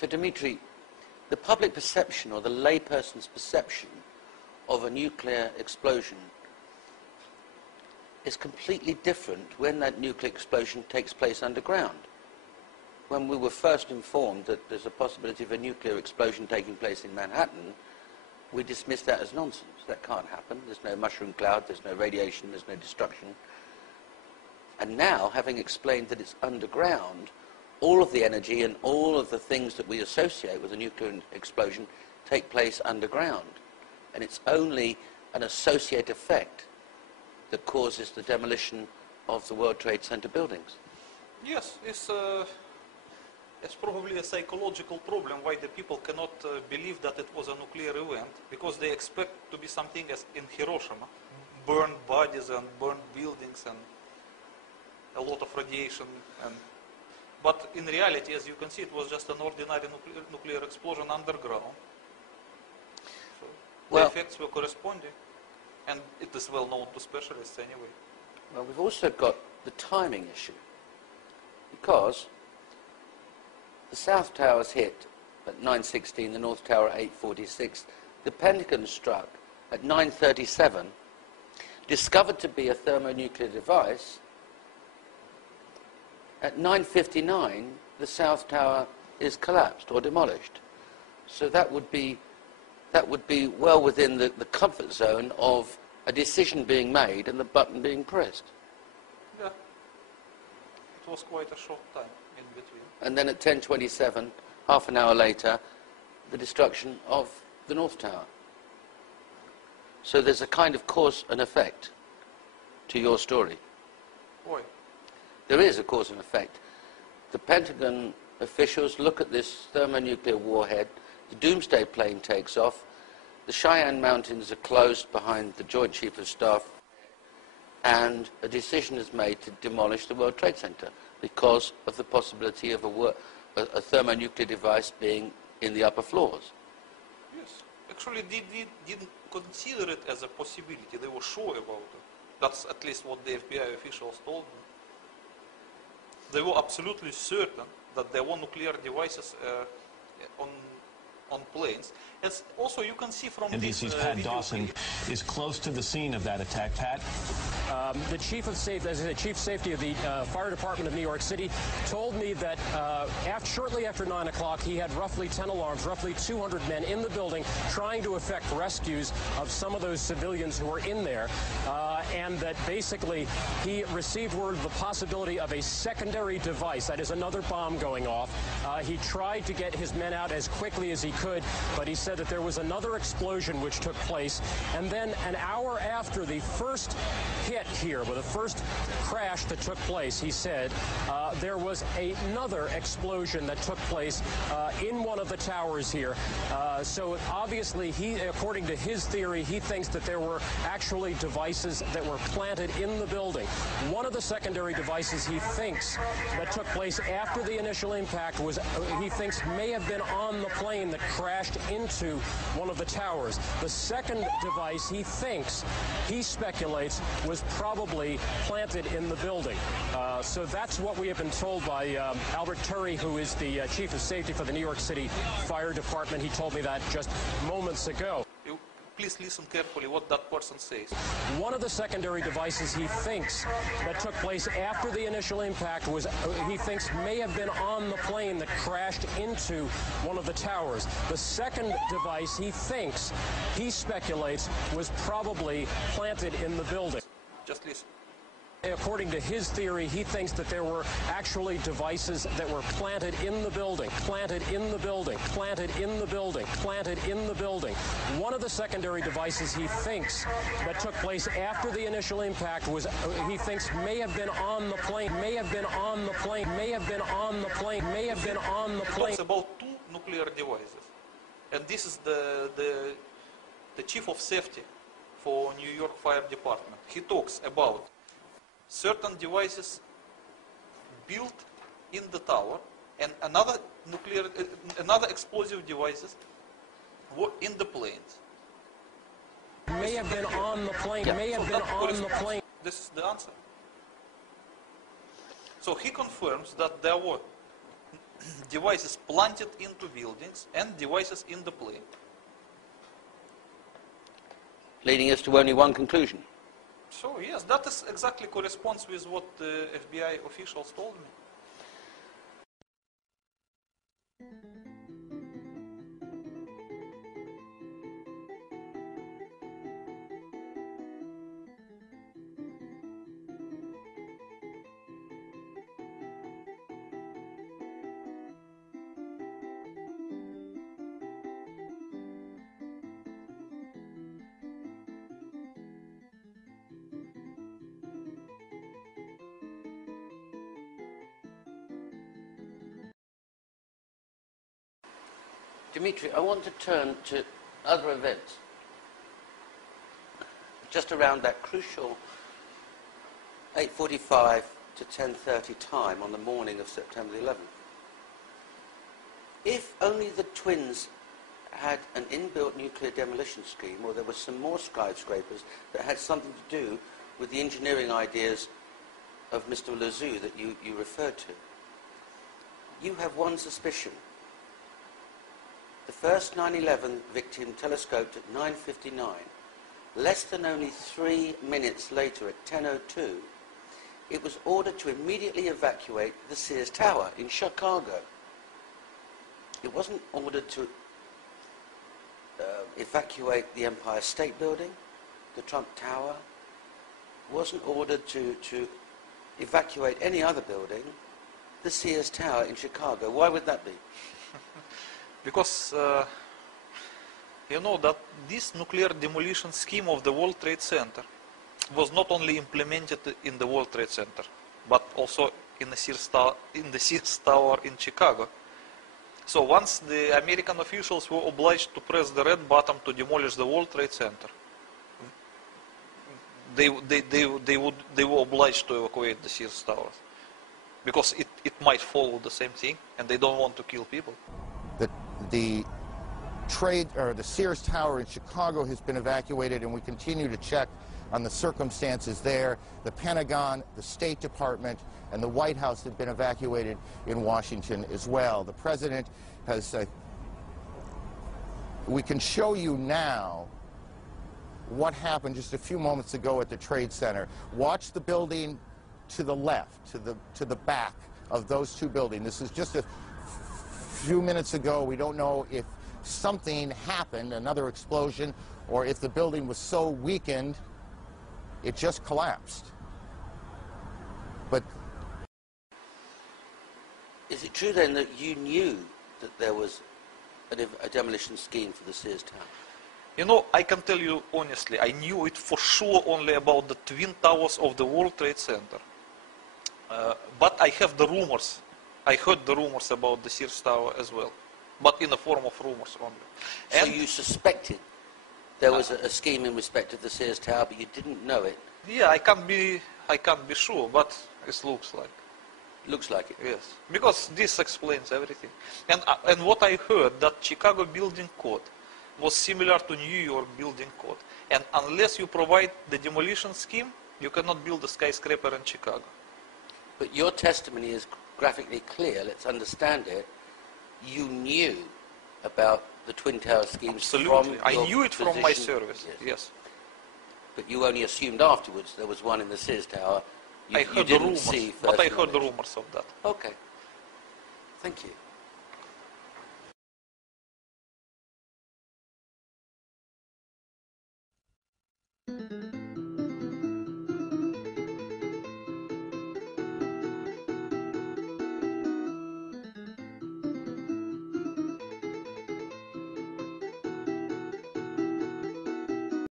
So, Dimitri, the public perception or the layperson's perception of a nuclear explosion is completely different when that nuclear explosion takes place underground. When we were first informed that there's a possibility of a nuclear explosion taking place in Manhattan, we dismissed that as nonsense. That can't happen. There's no mushroom cloud, there's no radiation, there's no destruction. And now, having explained that it's underground, all of the energy and all of the things that we associate with a nuclear explosion take place underground. And it's only an associate effect that causes the demolition of the World Trade Center buildings. Yes, it's probably a psychological problem why the people cannot believe that it was a nuclear event, because they expect to be something as in Hiroshima, burned bodies and burned buildings and a lot of radiation. But in reality, as you can see, it was just an ordinary nuclear explosion underground. So the effects were corresponding, and it is well known to specialists anyway. Well, we've also got the timing issue, because the South Tower's hit at 9:16, the North Tower at 8:46. The Pentagon struck at 9:37, discovered to be a thermonuclear device. At 9:59, the South Tower is collapsed or demolished. So that would be well within the comfort zone of a decision being made and the button being pressed. Yeah, it was quite a short time in between. And then at 10:27, half an hour later, the destruction of the North Tower. So there's a kind of cause and effect to your story. Why? There is a cause and effect. The Pentagon officials look at this thermonuclear warhead, the Doomsday plane takes off, the Cheyenne Mountains are closed behind the Joint Chief of Staff, and a decision is made to demolish the World Trade Center because of the possibility of a thermonuclear device being in the upper floors. Yes. Actually, they didn't consider it as a possibility. They were sure about it. That's at least what the FBI officials told me. They were absolutely certain that there were nuclear devices on planes. As also, you can see from NBC's Pat Dawson is close to the scene of that attack. Pat? The chief of safety of the fire department of New York City told me that shortly after 9 o'clock, he had roughly 10 alarms, roughly 200 men in the building trying to effect rescues of some of those civilians who were in there, and that basically he received word of the possibility of a secondary device, that is another bomb going off. He tried to get his men out as quickly as he could, but he said that there was another explosion which took place, and then an hour after the first hit here, with the first crash that took place, he said, there was another explosion that took place in one of the towers here. So obviously, according to his theory, he thinks that there were actually devices that were planted in the building. One of the secondary devices he thinks that took place after the initial impact was, he thinks, may have been on the plane that crashed into one of the towers. The second device he speculates, was probably planted in the building. So that's what we have been told by Albert Turry, who is the chief of safety for the New York City Fire Department. He told me that just moments ago. Please listen carefully what that person says. One of the secondary devices he thinks that took place after the initial impact was, he thinks, may have been on the plane that crashed into one of the towers. The second device he speculates, was probably planted in the building. Just listen. According to his theory, he thinks that there were actually devices that were planted in the building, planted in the building, planted in the building, planted in the building. One of the secondary devices he thinks that took place after the initial impact was, he thinks, may have been on the plane, may have been on the plane, may have been on the plane, may have been on the plane. He talks about two nuclear devices. And this is the chief of safety for New York Fire Department. He talks about certain devices built in the tower, and another explosive devices were in the planes. May have been on the plane. May have been on the plane. This is the answer. So he confirms that there were devices planted into buildings and devices in the plane. Leading us to only one conclusion. So yes, that is exactly corresponds with what the FBI officials told me. Dimitri, I want to turn to other events. Just around that crucial 8:45 to 10:30 time on the morning of September the 11th. If only the twins had an inbuilt nuclear demolition scheme, or there were some more skyscrapers that had something to do with the engineering ideas of Mr. Lazou that you referred to, you have one suspicion. The first 9/11 victim telescoped at 9:59. Less than only 3 minutes later, at 10:02, it was ordered to immediately evacuate the Sears Tower in Chicago. It wasn't ordered to evacuate the Empire State Building, the Trump Tower. It wasn't ordered to evacuate any other building, the Sears Tower in Chicago. Why would that be? Because you know that this nuclear demolition scheme of the World Trade Center was not only implemented in the World Trade Center, but also in the Sears Tower in Chicago. So once the American officials were obliged to press the red button to demolish the World Trade Center, they were obliged to evacuate the Sears Towers, because it might follow the same thing, and they don't want to kill people. The Sears Tower in Chicago has been evacuated, and we continue to check on the circumstances there. The Pentagon, the State Department, and the White House have been evacuated in Washington as well. The president has, we can show you now what happened just a few moments ago at the Trade Center. Watch the building to the left, to the back of those two buildings. This is just a few minutes ago. We don't know if something happened, another explosion, or if the building was so weakened it just collapsed. But is it true then that you knew that there was a demolition scheme for the Sears Tower? You know, I can tell you honestly, I knew it for sure only about the Twin Towers of the World Trade Center. But I have the rumors. I heard the rumors about the Sears Tower as well, but in the form of rumors only. So you suspected there was a scheme in respect of the Sears Tower, but you didn't know it? Yeah, I can't be sure, but it looks like. Looks like it? Yes, because this explains everything. And what I heard, that Chicago building code was similar to New York building code. And unless you provide the demolition scheme, you cannot build a skyscraper in Chicago. But your testimony is graphically clear. Let's understand it. You knew about the Twin Tower schemes. Absolutely. From I your knew it from position. my service. Yes. But you only assumed afterwards there was one in the Sears Tower. I heard the rumors, but I heard the rumors of that. Okay. Thank you.